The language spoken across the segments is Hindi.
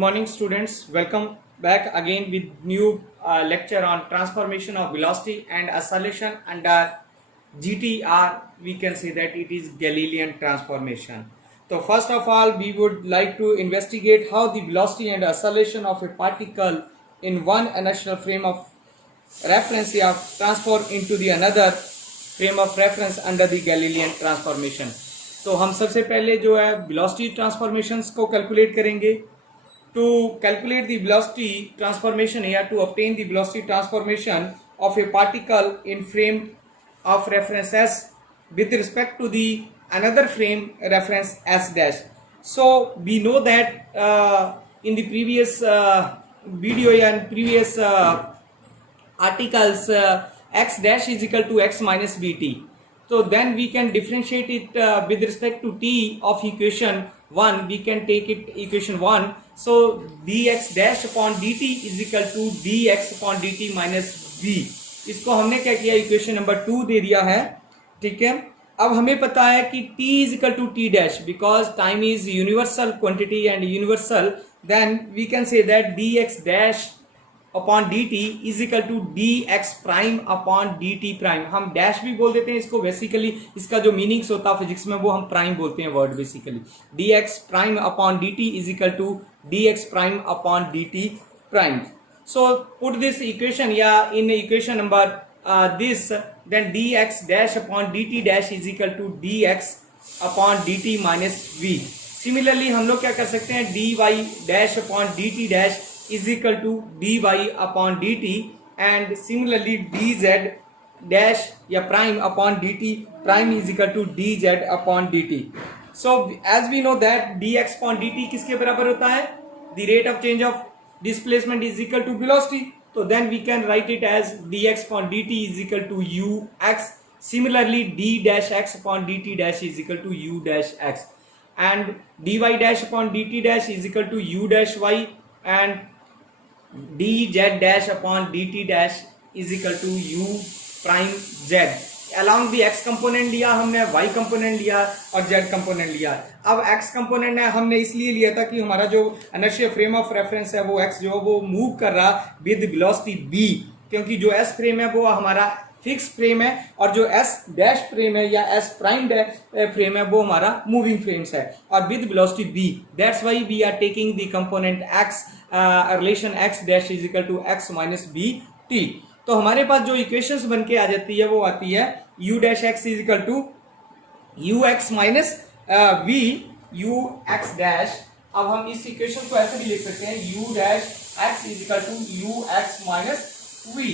morning, students. Welcome back again with new lecture on transformation of velocity and acceleration under GTR. We can say that it is Galilean transformation. So first of all, we would like to investigate how the velocity and acceleration of a particle in one inertial frame of reference are transform into the another frame of reference under the Galilean transformation. तो हम सबसे पहले जो है velocity transformations को calculate करेंगे. To calculate the velocity transformation here, to obtain the velocity transformation of a particle in frame of reference S with respect to the another frame reference S dash. So we know that in the previous video and previous articles x dash is equal to x minus bt. So then we can differentiate it with respect to t of equation 1. We can take it equation 1. So dx dash upon dt is equal to dx upon dt minus v. इसको हमने क्या किया, इक्वेशन नंबर 2 दे दिया है. ठीक है, अब हमें पता है कि t is equal to t dash because time is universal quantity and universal. Then we can say that dx dash upon D T is equal to D x prime upon D T prime. हम डैश भी बोल देते हैं इसको, बेसिकली इसका जो मीनिंग्स होता है फिजिक्स में वो हम प्राइम बोलते हैं word basically. D x prime upon D T is equal to D x prime upon D T prime. So put this equation या in equation number this, then D X dash upon D T dash is equal to D X upon D T minus V. Similarly हम लोग क्या कर सकते हैं, D Y dash upon D T dash is equal to dy upon dt and similarly dz dash या prime upon dt prime is equal to dz upon dt. So as we know that dx upon dt किसके बराबर होता है, the rate of change of displacement is equal to velocity. So then we can write it as dx upon dt is equal to ux. Similarly d dash x upon dt dash is equal to u dash x and dy dash upon dt dash is equal to u dash y and dz dash upon dt dash is equal to u prime z. along the x component लिया हमने, y component लिया और z component लिया. अब x component है हमने इसलिए लिया था कि हमारा जो inertial frame of reference है वो x जो वो मूव कर रहा with velocity b, क्योंकि जो s frame है वो हमारा फिक्स फ्रेम है और जो s डैश फ्रेम है या s प्राइम फ्रेम है वो हमारा मूविंग फ्रेम्स है और with velocity b. That's why we are taking the component x relation x dash is equal to x minus b t. तो हमारे पास जो इक्वेशंस बन के आ जाती है वो आती है u dash x is equal to ux minus v u x dash. अब हम इस इक्वेशन को ऐसे भी लिख सकते हैं u dash x is equal to u x minus v.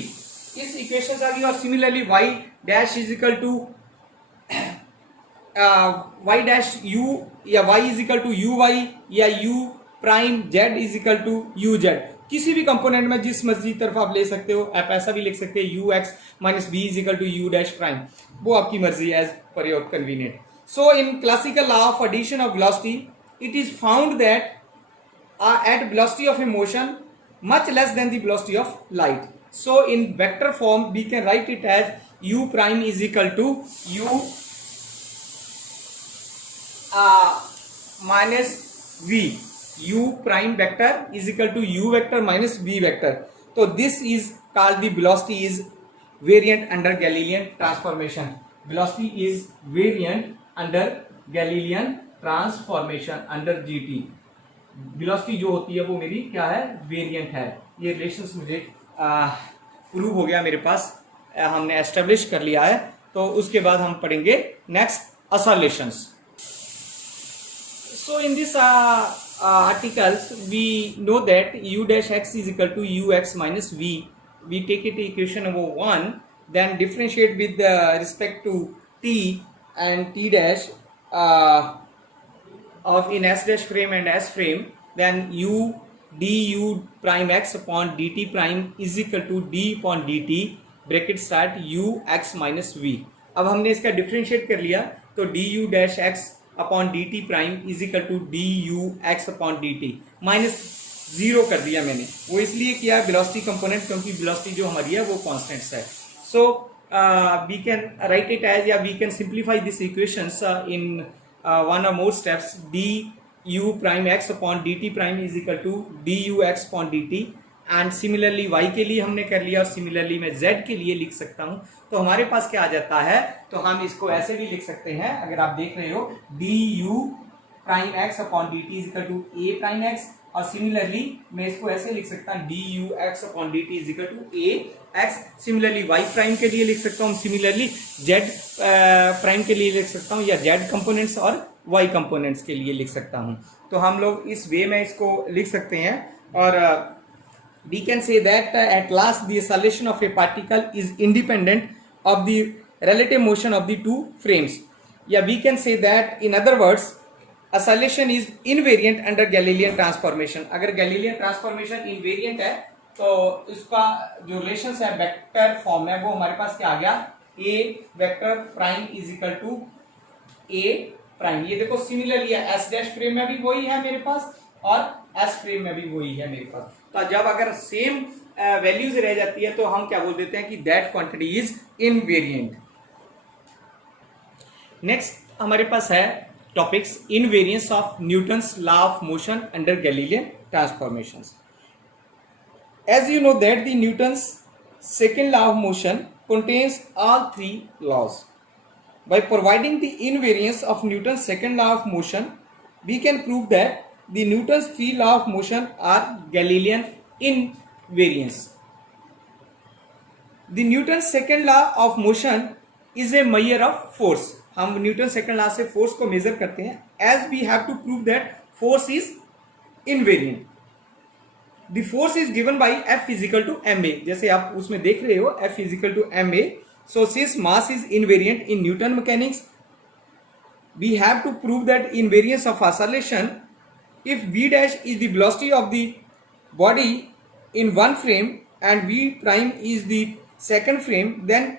इस इक्वेशन आ गई. और similarly y dash is equal to y dash u या y is equal to u y या u prime z is equal to u z. किसी भी कंपोनेंट में जिस मर्जी तरफ आप ले सकते हो, आप ऐसा भी लिख सकते हैं u x minus b is equal to u dash prime, वो आपकी मर्जी as per your convenient. So in classical law of addition of velocity it is found that at velocity of a motion much less than the velocity of light. So in vector form we can write it as u prime is equal to u minus v. u prime vector is equal to u vector minus v vector. So this is called the velocity is variant under Galilean transformation. Velocity is variant under Galilean transformation under GT. Velocity जो होती है वो मेरी क्या है, वेरिएंट है. ये रिलेशंस मुझे प्रूव हो गया मेरे पास, हमने एस्टेब्लिश कर लिया है. तो उसके बाद हम पढ़ेंगे next accelerations. So in this articles we know that u dash x is equal to ux minus v. We take it equation number 1, then differentiate with respect to t and t dash of in s dash frame and s frame, then u du prime x upon dt prime is equal to d upon dt bracket start u x minus v. अब हमने इसका डिफरेंशिएट कर लिया तो du dash x upon dt prime is equal to du x upon dt minus 0 कर दिया मैंने. वो इसलिए किया वेलोसिटी कंपोनेंट क्योंकि वेलोसिटी जो हमारी है वो कांस्टेंट्स है. So we can write it as या we can simplify this equations in one or more steps. u prime x upon dt prime is equal to du x upon dt and similarly y के लिए हमने कर लिया और सिमिलरली मैं z के लिए लिख सकता हूं। तो हमारे पास क्या आ जाता है, तो हम इसको ऐसे भी लिख सकते हैं, अगर आप देख रहे हो du prime x upon dt is equal to a prime x, और सिमिलरली मैं इसको ऐसे लिख सकता हूं du x upon dt is equal to a x। Similarly y prime के लिए लिख सकता हूं, सिमिलरली z प्राइम के लिए लिख सकता हूं, या z कंपोनेंट्स और y कंपोनेंट्स के लिए लिख सकता हूं। तो हम लोग इस वे में इसको लिख सकते हैं, और we can say that at last the acceleration of a particle is independent of the relative motion of the two frames. Yeah, we can say that in other words acceleration is invariant under Galilean transformation. अगर Galilean transformation invariant है तो इसका जो रिलेशन है वेक्टर फॉर्म में वो हमारे पास क्या आ गया, a vector prime is equal to a prime. ये देखो सिमिलरली है, s डैश फ्रेम में भी वही है मेरे पास और s फ्रेम में भी वही है मेरे पास। तो जब अगर सेम वैल्यूज रह जाती है तो हम क्या बोल देते हैं कि that quantity is invariant. Next हमारे पास है topics invariance of Newton's law of motion under Galilean transformations. As you know that the Newton's second law of motion contains all three laws. By providing the invariance of Newton's second law of motion, we can prove that the Newton's three law of motion are Galilean invariance. The Newton's second law of motion is a measure of force. हम न्यूटन सेकंड लॉ से फोर्स को मेजर करते हैं, as we have to prove that force is invariant. The force is given by F is equal to ma. जैसे आप उसमें देख रहे हो F is equal to ma. So since mass is invariant in Newton mechanics, we have to prove that invariance of oscillation. If v dash is the velocity of the body in one frame and v prime is the second frame, then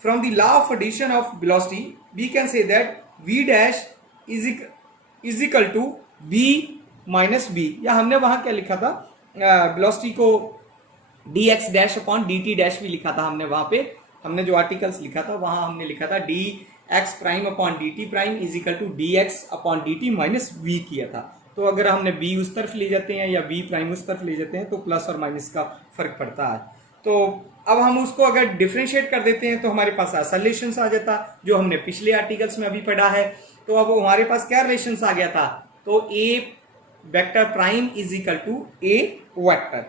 from the law of addition of velocity we can say that v dash is equal to v minus b. या हमने वहां क्या लिखा था, वेलोसिटी को dx dash upon dt dash भी लिखा था हमने, वहां पे हमने जो आर्टिकल्स लिखा था वहां हमने लिखा था dx prime upon dt prime is equal to dx upon dt minus v किया था। तो अगर हमने b उस तरफ ले जाते हैं या v प्राइम उस तरफ ले जाते हैं तो प्लस और माइनस का फर्क पड़ता है। तो अब हम उसको अगर डिफरेंशिएट कर देते हैं तो हमारे पास असलेशंस आ जाता, जो हमने पिछले आर्टिकल्स में अभी पढ़ा है। तो अब हमारे पास क्या रिलेशंस आ गया था, तो a vector prime is equal to a vector.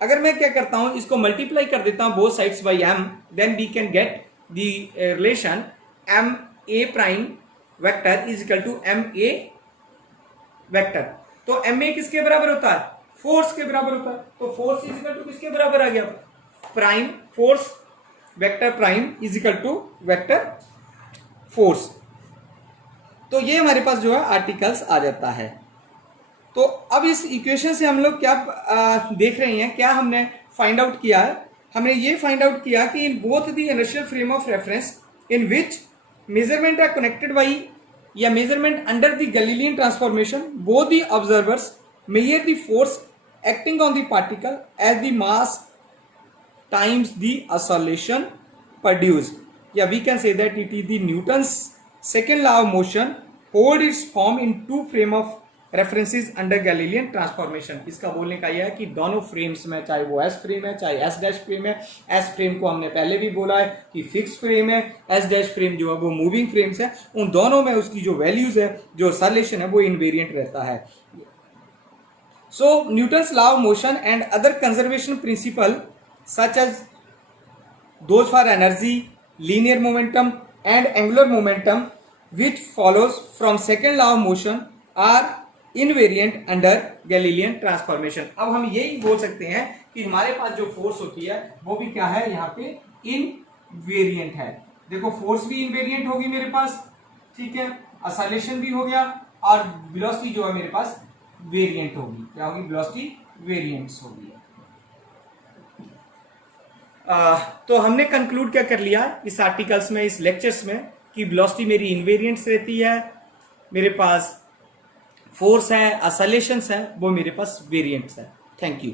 अगर मैं क्या करता हूं, इसको मल्टीप्लाई कर देता हूं both sides by m, then we can get the relation m a prime vector is equal to m a vector. तो m a किसके बराबर होता है, फोर्स के बराबर होता है। तो फोर्स इज इक्वल टू किसके बराबर आ गया, prime force vector prime is equal to vector force. तो ये हमारे पास जो है आर्टिकल्स आ जाता है। तो अब इस इक्वेशन से हम लोग क्या देख रहे हैं, क्या हमने फाइंड आउट किया है, हमने ये फाइंड आउट किया कि in both the inertial frame of reference in which measurement are connected by या measurement under the Galilean transformation, both the observers measure the force acting on the particle as the mass times the oscillation produced. Yeah, we can say that it is the Newton's second law of motion hold its form in two frame of references under Galilean transformation. इसका बोलने का यह है कि दोनों फ्रेम्स में, चाहे वो एस फ्रेम है चाहे एस डैश फ्रेम है, एस फ्रेम को हमने पहले भी बोला है कि फिक्स फ्रेम है, एस डैश फ्रेम जो है वो मूविंग फ्रेम्स है, उन दोनों में उसकी जो वैल्यूज है, जो सलेशन है वो इनवेरिएंट रहता है। So Newton's law of motion and other conservation principle such as those for energy, linear momentum and angular momentum which follows from second law of motion are invariant under Galilean transformation. अब हम यही बोल सकते हैं कि हमारे पास जो फोर्स होती है वो भी क्या है, यहाँ पे इनवेरिएंट है। देखो फोर्स भी इनवेरिएंट होगी मेरे पास, ठीक है, असलेशन भी हो गया, और वेलोसिटी जो है मेरे पास वेरिएंट होगी। क्या होगी, वेलोसिटी वेरिएंट्स होगी। तो हमने कंक्लूड क्या कर लिया इस आर्टिकल्स में, इस लेक्चर्स में, कि वेलोसिटी मेरी इनवेरिएंट्स रहती है, मेरे पास फोर्स है, असलेशंस है, वो मेरे पास वेरिएंट्स है। Thank you.